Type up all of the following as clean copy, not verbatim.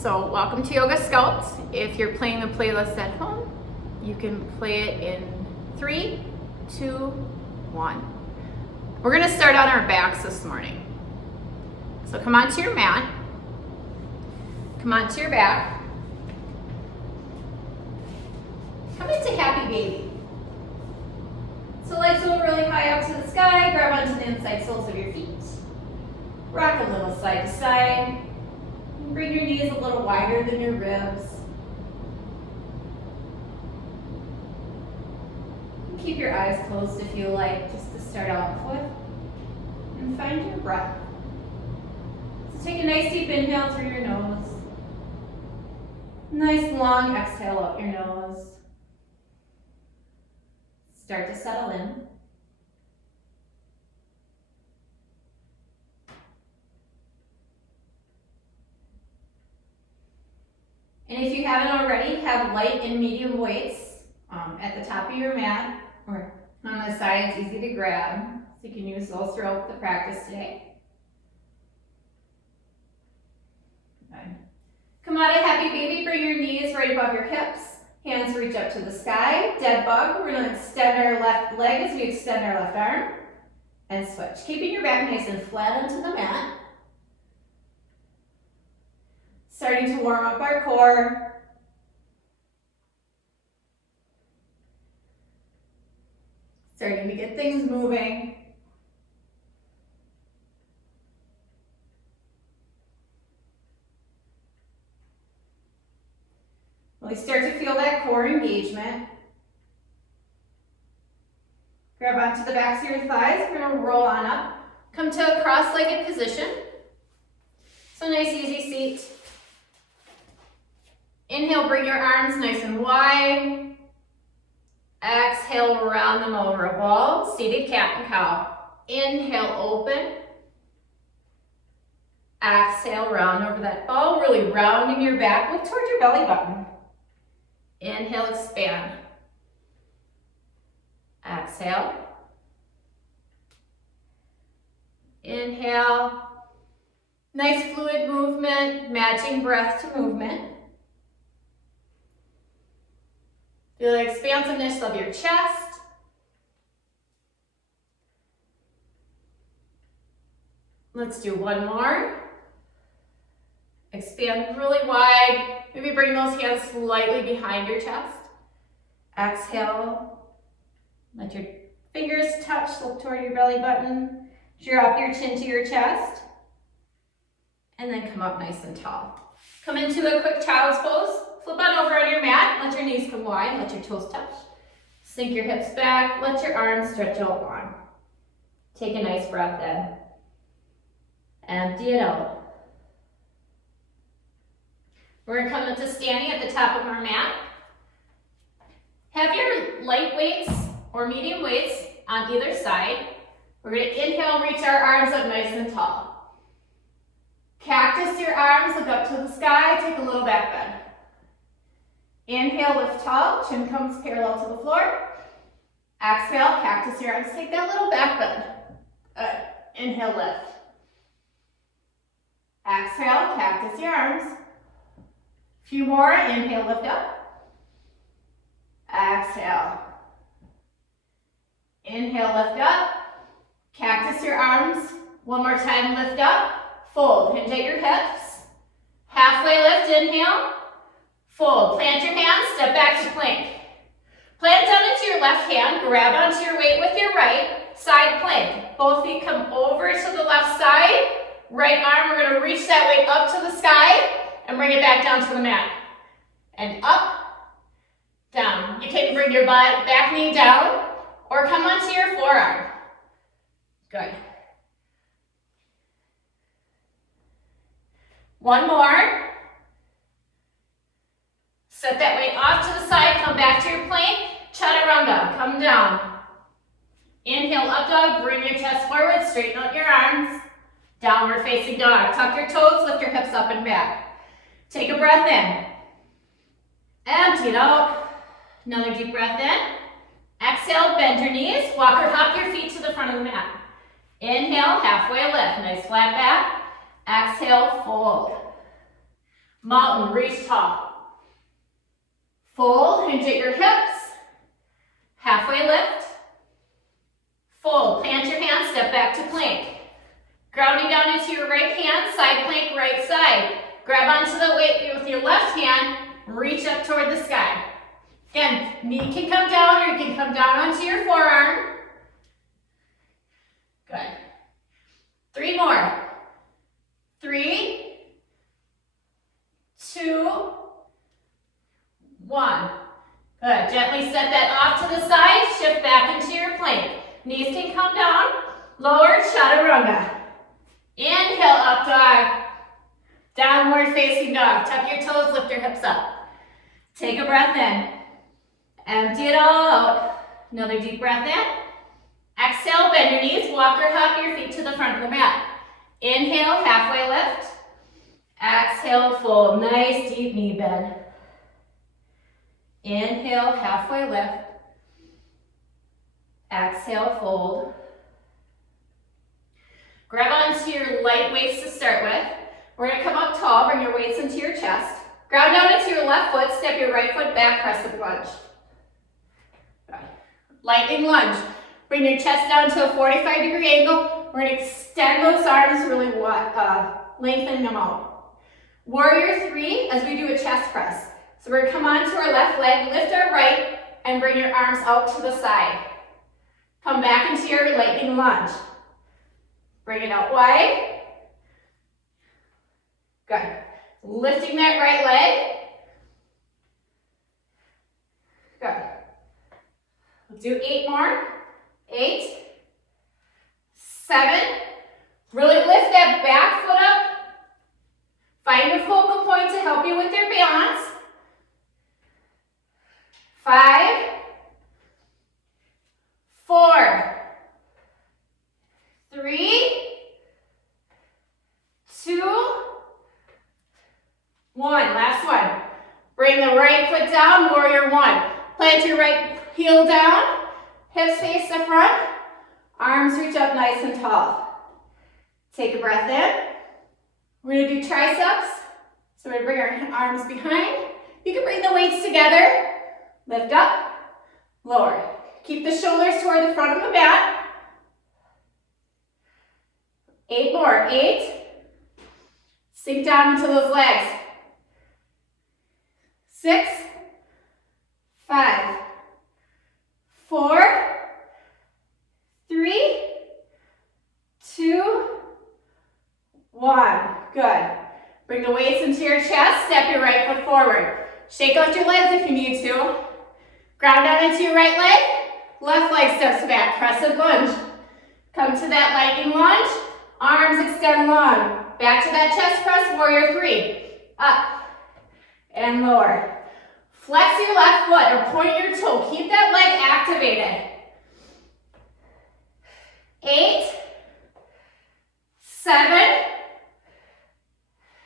So welcome to Yoga Sculpt. If you're playing the playlist at home, you can play it in 3, 2, 1. We're gonna start on our backs this morning. So come onto your mat, come onto your back, come into happy baby. So legs go really high up to the sky, grab onto the inside soles of your feet. Rock a little side to side. Bring your knees a little wider than your ribs. Keep your eyes closed if you like, just to start off with. And find your breath. So take a nice deep inhale through your nose. Nice long exhale out your nose. Start to settle in. And if you haven't already, have light and medium weights at the top of your mat or on the sides, easy to grab. So you can use those throughout the practice today. Okay. Come out of happy baby, bring your knees right above your hips. Hands reach up to the sky. Dead bug, we're gonna extend our left leg as we extend our left arm. And switch, keeping your back nice and flat onto the mat. Starting to warm up our core. Starting to get things moving. When we start to feel that core engagement, grab onto the backs of your thighs. We're going to roll on up. Come to a cross-legged position. So nice, easy seat. Inhale, bring your arms nice and wide. Exhale, round them over a ball. Seated cat and cow. Inhale, open. Exhale, round over that ball. Really rounding your back. Look towards your belly button. Inhale, expand. Exhale. Inhale. Nice fluid movement, matching breath to movement. Feel the expansiveness of your chest. Let's do one more. Expand really wide. Maybe bring those hands slightly behind your chest. Exhale. Let your fingers touch, look toward your belly button. Drop your chin to your chest. And then come up nice and tall. Come into a quick child's pose. Flip on over on your mat, let your knees come wide, let your toes touch. Sink your hips back, let your arms stretch out long. Take a nice breath in. Empty it out. We're gonna come into standing at the top of our mat. Have your light weights or medium weights on either side. We're gonna inhale, reach our arms up nice and tall. Cactus your arms, look up to the sky, take a little back bend. Inhale, lift tall, chin comes parallel to the floor. Exhale, cactus your arms, take that little back bend. Good. Inhale, lift. Exhale, cactus your arms. A few more, inhale, lift up. Exhale. Inhale, lift up. Cactus your arms. One more time, lift up. Fold, hinge at your hips. Halfway lift, inhale. Fold, plant your hands, step back to plank. Plant down into your left hand, grab onto your weight with your right, side plank. Both feet come over to the left side. Right arm, we're gonna reach that weight up to the sky and bring it back down to the mat. And up, down. You can bring your back knee down or come onto your forearm. Good. One more. Set that weight off to the side, come back to your plank, chaturanga, come down. Inhale, up dog, bring your chest forward, straighten out your arms. Downward facing dog, tuck your toes, lift your hips up and back. Take a breath in. Empty it out. Another deep breath in. Exhale, bend your knees, walk or hop your feet to the front of the mat. Inhale, halfway lift, nice flat back. Exhale, fold. Mountain, reach tall. Fold, hinge at your hips. Halfway lift. Fold, plant your hands, step back to plank. Grounding down into your right hand, side plank, right side. Grab onto the weight with your left hand, reach up toward the sky. Again, knee can come down or you can come down onto your forearm. Good. 3 more. 3, 2, 1. Good. Gently set that off to the side, shift back into your plank. Knees can come down, lower, chaturanga. Inhale, up dog. Downward facing dog. Tuck your toes, lift your hips up. Take a breath in. Empty it all out. Another deep breath in. Exhale, bend your knees, walk or hop your feet to the front of the mat. Inhale, halfway lift. Exhale, fold. Nice deep knee bend. Inhale, halfway lift. Exhale, fold. Grab onto your light weights to start with. We're going to come up tall, bring your weights into your chest. Ground down into your left foot, step your right foot back, crescent lunge. Lightning lunge. Bring your chest down to a 45-degree angle. We're going to extend those arms, really lengthen them out. Warrior 3 as we do a chest press. So we're going to come onto our left leg, lift our right, and bring your arms out to the side. Come back into your lightning lunge. Bring it out wide. Good. Lifting that right leg. Good. We'll do 8 more. 8, 7. Really lift that back foot up. Find a focal point to help you with your balance. 5, 4, 3, 2, 1. Last one. Bring the right foot down, warrior 1. Plant your right heel down. Hips face the front, arms reach up nice and tall. Take a breath in. We're going to do triceps. So we're going to bring our arms behind. You can bring the weights together. Lift up, lower. Keep the shoulders toward the front of the mat. 8 more. 8. Sink down into those legs. 6, 5, 4, 3, 2, 1. Good. Bring the weights into your chest. Step your right foot forward. Shake out your legs if you need to. Ground down into your right leg. Left leg steps back. Crescent lunge. Come to that lightning lunge. Arms extend long. Back to that chest press. Warrior 3. Up and lower. Flex your left foot or point your toe. Keep that leg activated. 8, 7,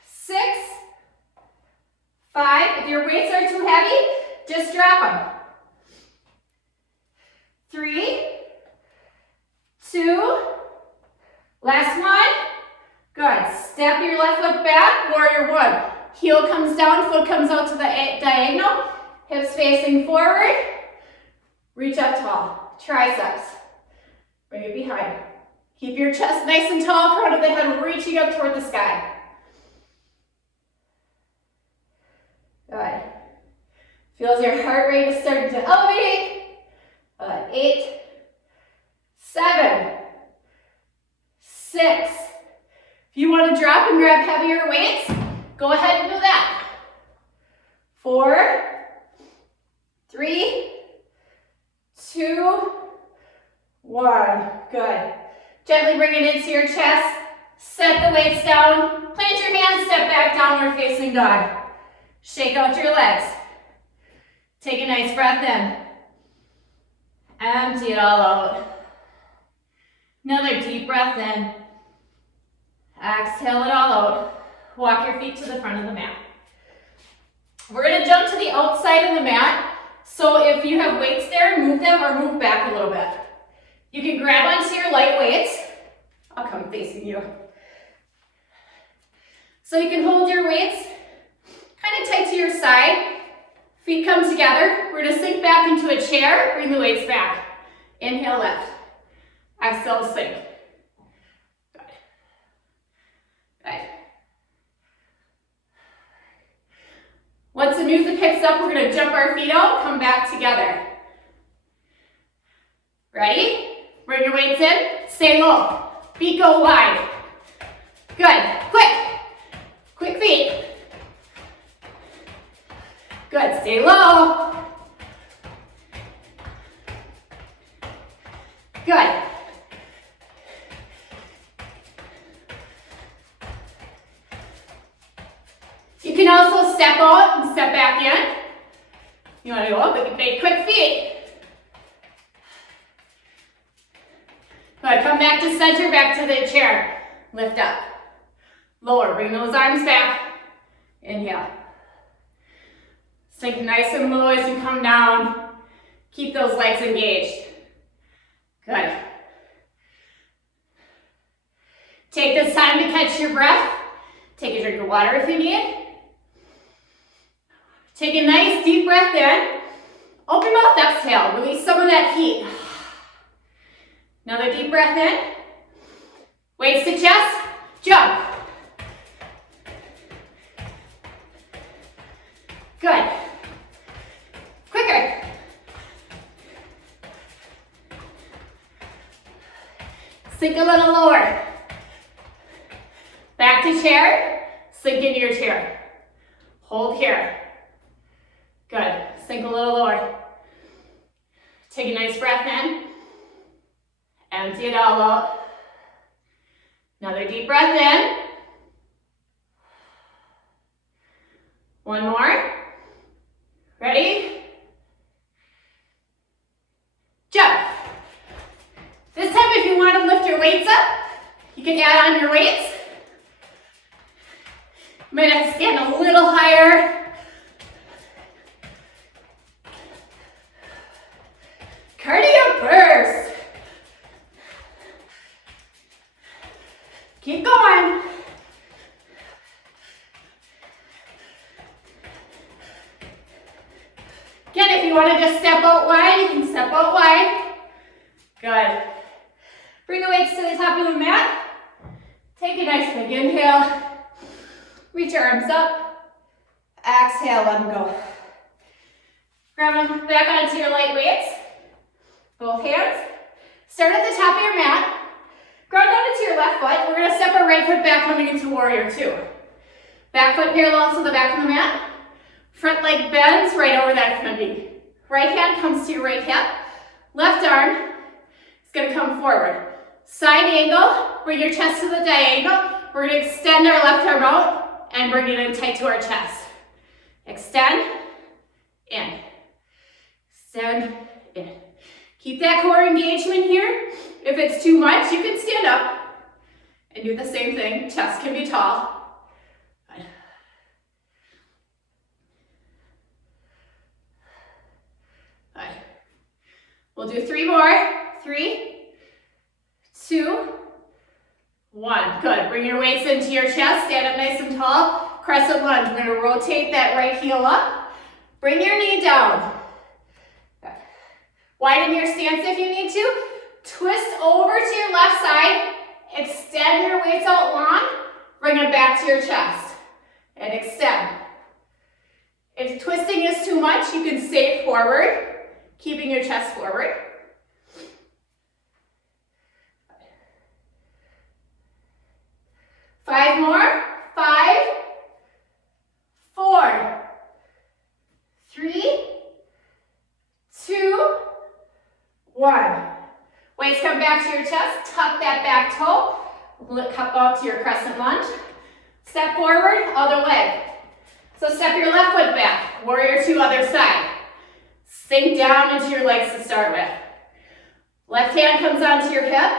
6, 5. If your weights are too heavy, just drop them. 3, 2, last one. Good. Step your left foot back, warrior 1. Heel comes down, foot comes out to the diagonal. Hips facing forward. Reach up tall. Triceps. Bring it behind. Keep your chest nice and tall, crown of the head reaching up toward the sky. Good. Feels your heart rate is starting to elevate. 8, 7, 6. If you want to drop and grab heavier weights, go ahead and do that. 4, 3, 2, 1. Good. Gently bring it into your chest. Set the weights down. Plant your hands, step back, downward facing dog. Shake out your legs. Take a nice breath in. Empty it all out. Another deep breath in. Exhale it all out. Walk your feet to the front of the mat. We're going to jump to the outside of the mat. So if you have weights there, move them or move back a little bit. You can grab onto your light weights. I'll come facing you. So you can hold your weights in tight to your side. Feet come together. We're gonna sink back into a chair. Bring the weights back. Inhale, lift. Exhale, sink. Good. Good. Once the music picks up, we're gonna jump our feet out, come back together. Ready? Bring your weights in, stay low. Feet go wide. Good, quick. Quick feet. Good, stay low. Good. You can also step out and step back in. You want to go up with big quick feet. Good, come back to center, back to the chair. Lift up. Lower, bring those arms back. Inhale. Sink nice and low as you come down. Keep those legs engaged. Good. Take this time to catch your breath. Take a drink of water if you need. Take a nice deep breath in. Open mouth, exhale. Release some of that heat. Another deep breath in. Weights to chest. Jump. Good. Quicker. Sink a little lower. Back to chair. Sink into your chair. Hold here. Good. Sink a little lower. Take a nice breath in. Empty it all out. Another deep breath in. One more. Ready? Jump. This time, if you want to lift your weights up, you can add on your weights. You might have to stand a little higher. Cardio burst. Keep going. Again, if you want to just step out wide, you can step out wide. Good. Bring the weights to the top of the mat. Take a nice big inhale. Reach your arms up. Exhale, let them go. Grab them back onto your light weights. Both hands. Start at the top of your mat. Ground down into your left foot. We're going to step our right foot back, coming into warrior two. Back foot parallel to the back of the mat. Front leg bends right over that front knee. Right hand comes to your right hip. Left arm is going to come forward. Side angle, bring your chest to the diagonal. We're going to extend our left arm out and bring it in tight to our chest. Extend, in. Extend, in. Keep that core engagement here. If it's too much, you can stand up and do the same thing. Chest can be tall. Good. Good. We'll do 3 more. 3, 2, 1. Good. Bring your weights into your chest. Stand up nice and tall. Crescent lunge. We're going to rotate that right heel up. Bring your knee down. Good. Widen your stance if you need to. Twist over to your left side. Extend your weights out long. Bring them back to your chest. And extend. If twisting is too much, you can stay forward, keeping your chest forward. Five more. 5, 4, 3, 2, 1. Weights come back to your chest. Tuck that back toe. Cup up to your crescent lunge. Step forward, other leg. So step your left foot back. Warrior two, other side. Sink down into your legs to start with. Left hand comes onto your hip.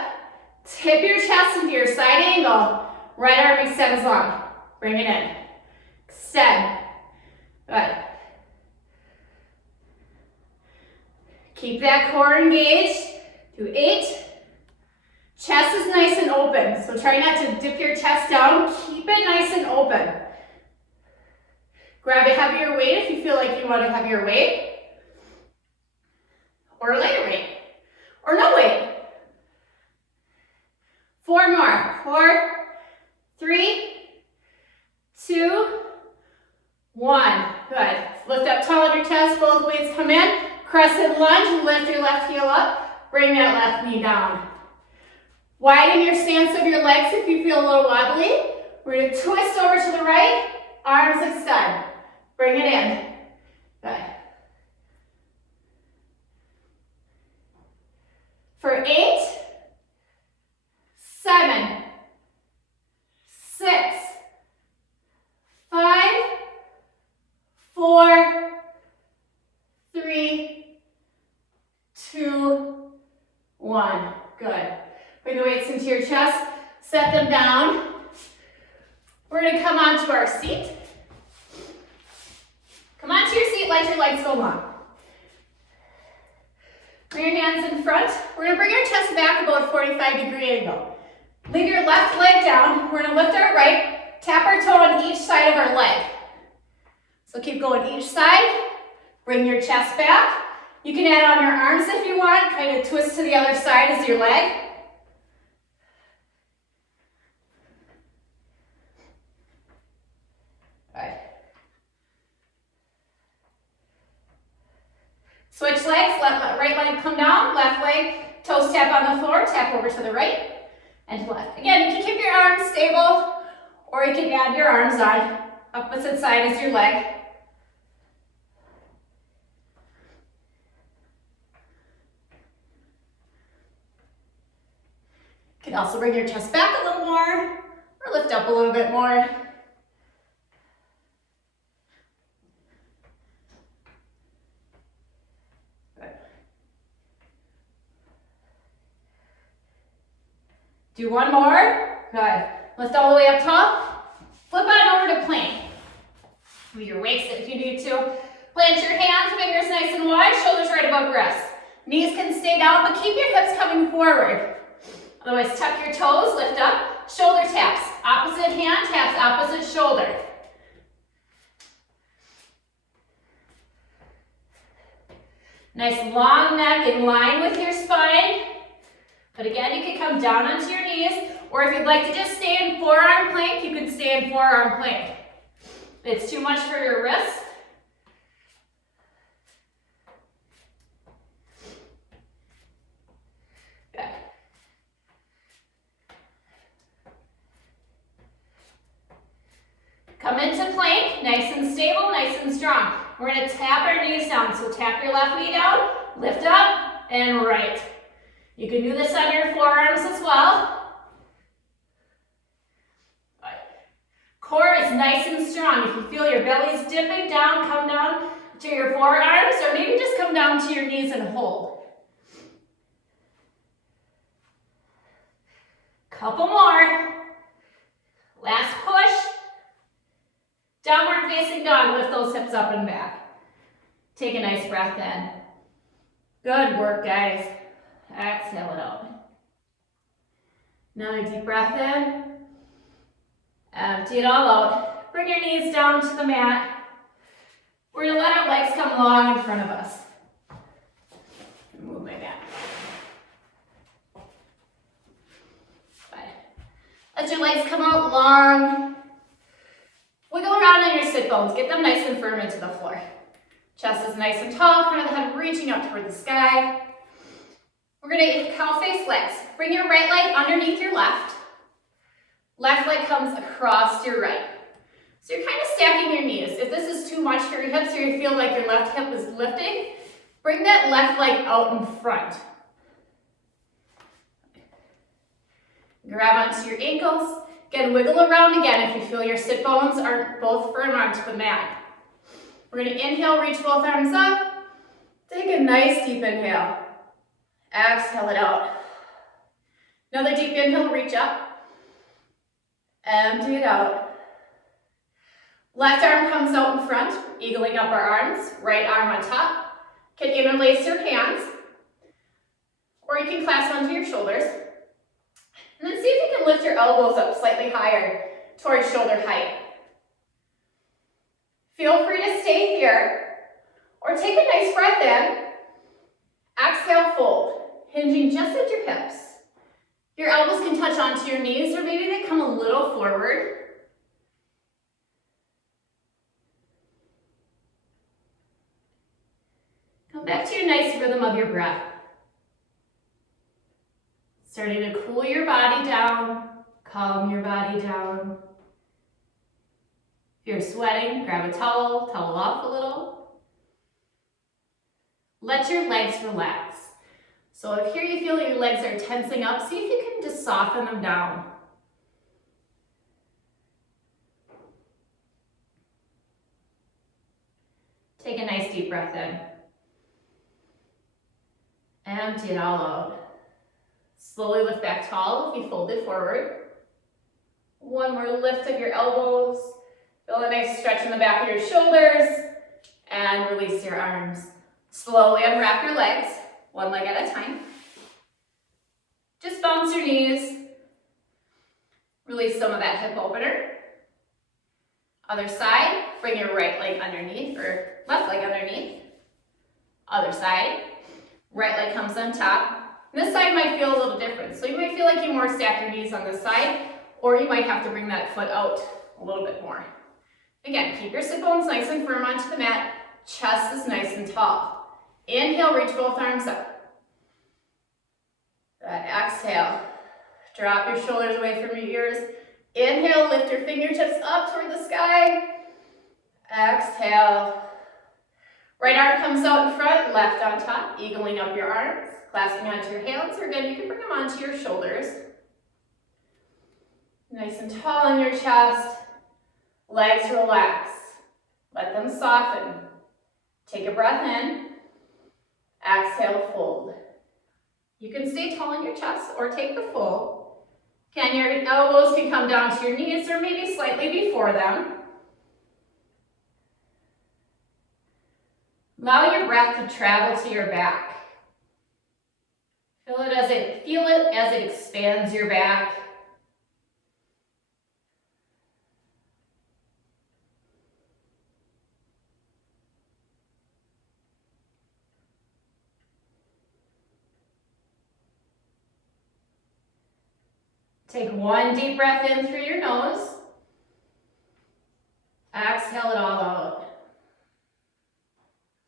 Tip your chest into your side angle. Right arm extends long. Bring it in. Extend. Good. Keep that core engaged. Do 8. Chest is nice and open, so try not to dip your chest down. Keep it nice and open. Grab a heavier weight if you feel like you want a heavier weight, or a lighter weight, or no weight. 4 more. 4, 3, 2, 1. Good. Lift up tall on your chest, both weights come in. Crescent lunge, lift your left heel up, bring that left knee down. Widen your stance of your legs if you feel a little wobbly. We're going to twist over to the right, arms extend. Bring it in. Good. For 8, 7, 6, 5, 4, 3, 2, 1. Good. Bring the weights into your chest, set them down. We're going to come onto our seat. Come onto your seat, let your legs go long. Bring your hands in front. We're going to bring our chest back about a 45-degree angle. Leave your left leg down. We're going to lift our right, tap our toe on each side of our leg. So keep going each side. Bring your chest back. You can add on your arms if you want. Kind of twist to the other side as your leg. Switch legs, right leg come down, left leg, toes tap on the floor, tap over to the right and to left. Again, you can keep your arms stable or you can add your arms on opposite side as your leg. You can also bring your chest back a little more or lift up a little bit more. Do one more. Good. Lift all the way up top. Flip on over to plank. Move your waist if you need to. Plant your hands, fingers nice and wide, shoulders right above wrists. Knees can stay down, but keep your hips coming forward. Otherwise, tuck your toes, lift up. Shoulder taps. Opposite hand taps opposite shoulder. Nice long neck in line with your spine. But again, you can come down onto your knees, or if you'd like to just stay in forearm plank, you can stay in forearm plank. If it's too much for your wrist, good. Come into plank, nice and stable, nice and strong. We're going to tap our knees down, so tap your left knee down, lift up, and right. You can do this on your forearms as well. Right. Core is nice and strong. If you feel your belly's dipping down, come down to your forearms, or maybe just come down to your knees and hold. Couple more. Last push. Downward facing dog. Lift those hips up and back. Take a nice breath in. Good work, guys. Exhale it out. Another deep breath in. Empty it all out. Bring your knees down to the mat. We're going to let our legs come long in front of us. Move my mat. Let your legs come out long. Wiggle around on your sit bones. Get them nice and firm into the floor. Chest is nice and tall, crown of the head reaching up toward the sky. We're going to cow face legs. Bring your right leg underneath your left. Left leg comes across your right. So you're kind of stacking your knees. If this is too much for your hips or you feel like your left hip is lifting, bring that left leg out in front. Grab onto your ankles. Again, wiggle around again if you feel your sit bones aren't both firm onto the mat. We're going to inhale, reach both arms up. Take a nice deep inhale. Exhale it out. Another deep inhale, reach up. Empty it out. Left arm comes out in front, eagling up our arms. Right arm on top. Can interlace your hands. Or you can clasp onto your shoulders. And then see if you can lift your elbows up slightly higher towards shoulder height. Feel free to stay here or take a nice breath in. Exhale, fold, hinging just at your hips. Your elbows can touch onto your knees or maybe they come a little forward. Come back to your nice rhythm of your breath. Starting to cool your body down, calm your body down. If you're sweating, grab a towel off a little. Let your legs relax. So if here you feel that your legs are tensing up, see if you can just soften them down. Take a nice deep breath in. Empty it all out. Slowly lift back tall if you folded forward. One more lift of your elbows. Feel a nice stretch in the back of your shoulders. And release your arms. Slowly unwrap your legs, one leg at a time. Just bounce your knees. Release some of that hip opener. Other side, bring your right leg underneath, or left leg underneath. Other side, right leg comes on top. This side might feel a little different, so you might feel like you more stack your knees on this side, or you might have to bring that foot out a little bit more. Again, keep your sit bones nice and firm onto the mat. Chest is nice and tall. Inhale, reach both arms up. Exhale, drop your shoulders away from your ears. Inhale, lift your fingertips up toward the sky. Exhale. Right arm comes out in front, left on top, eagling up your arms, clasping onto your hands, or again, you can bring them onto your shoulders. Nice and tall in your chest. Legs relax. Let them soften. Take a breath in. Exhale, fold. You can stay tall in your chest or take the fold. Again, your elbows can come down to your knees or maybe slightly before them. Allow your breath to travel to your back. Feel it as it expands your back. Take one deep breath in through your nose. Exhale it all out.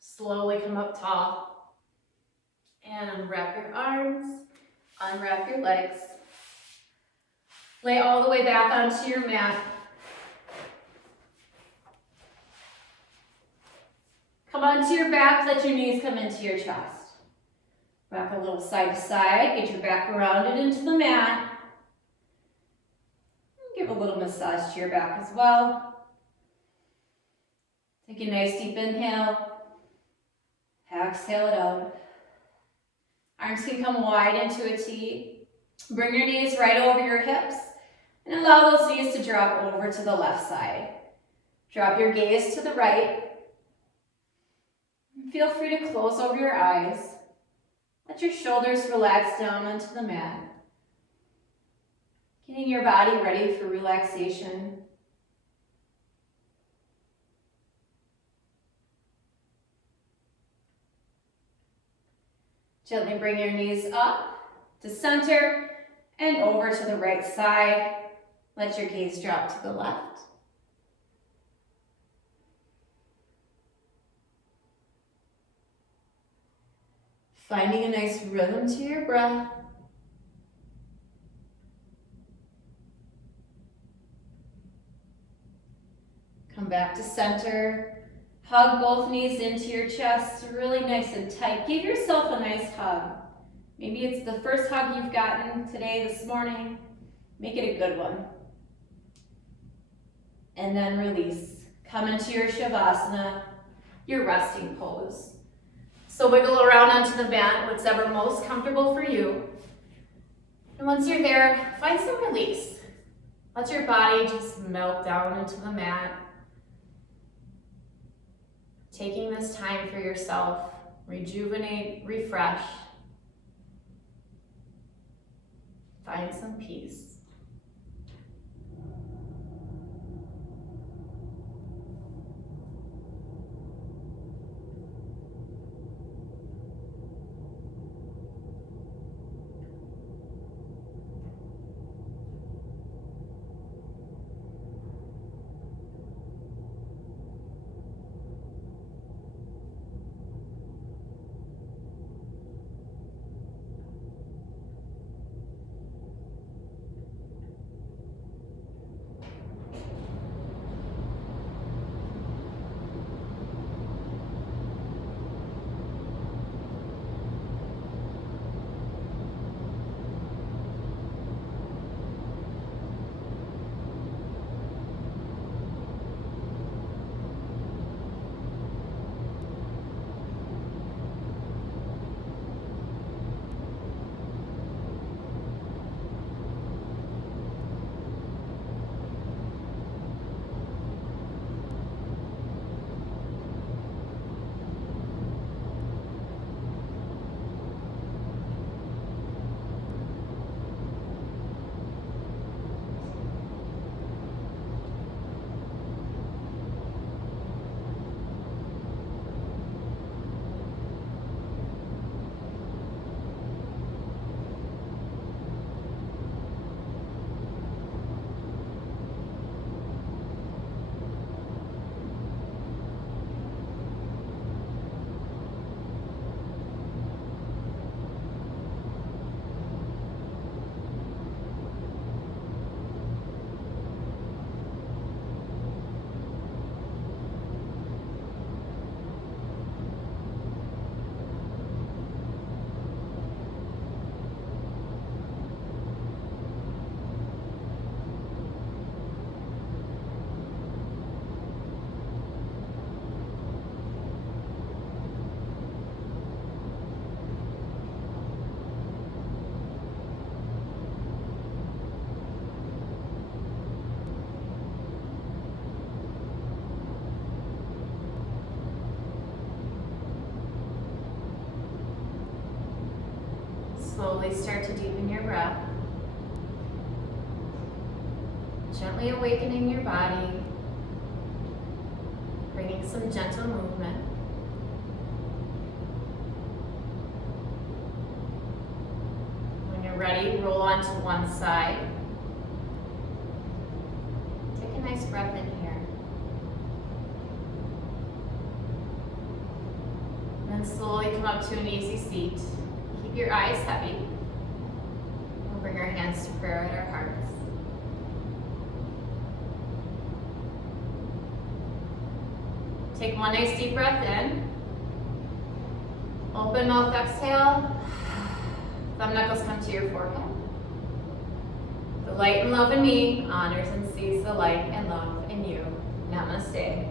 Slowly come up tall. And unwrap your arms, unwrap your legs. Lay all the way back onto your mat. Come onto your back, let your knees come into your chest. Rock a little side to side, get your back rounded into the mat. Give a little massage to your back as well. Take a nice deep inhale. Exhale it out. Arms can come wide into a T. Bring your knees right over your hips and allow those knees to drop over to the left side. Drop your gaze to the right. Feel free to close over your eyes. Let your shoulders relax down onto the mat. Getting your body ready for relaxation. Gently bring your knees up to center and over to the right side. Let your gaze drop to the left. Finding a nice rhythm to your breath. Come back to center. Hug both knees into your chest, really nice and tight. Give yourself a nice hug. Maybe it's the first hug you've gotten today, this morning. Make it a good one. And then release. Come into your Shavasana, your resting pose. So wiggle around onto the mat, whatever most comfortable for you. And once you're there, find some release. Let your body just melt down into the mat. Taking this time for yourself, rejuvenate, refresh. Find some peace. Slowly start to deepen your breath. Gently awakening your body, bringing some gentle movement. When you're ready, roll onto one side. Take a nice breath in here. And then slowly come up to an easy seat. Keep your eyes heavy. We'll bring our hands to prayer at our hearts. Take one nice deep breath in. Open mouth, exhale. Thumb knuckles come to your forehead. The light and love in me honors and sees the light and love in you. Namaste.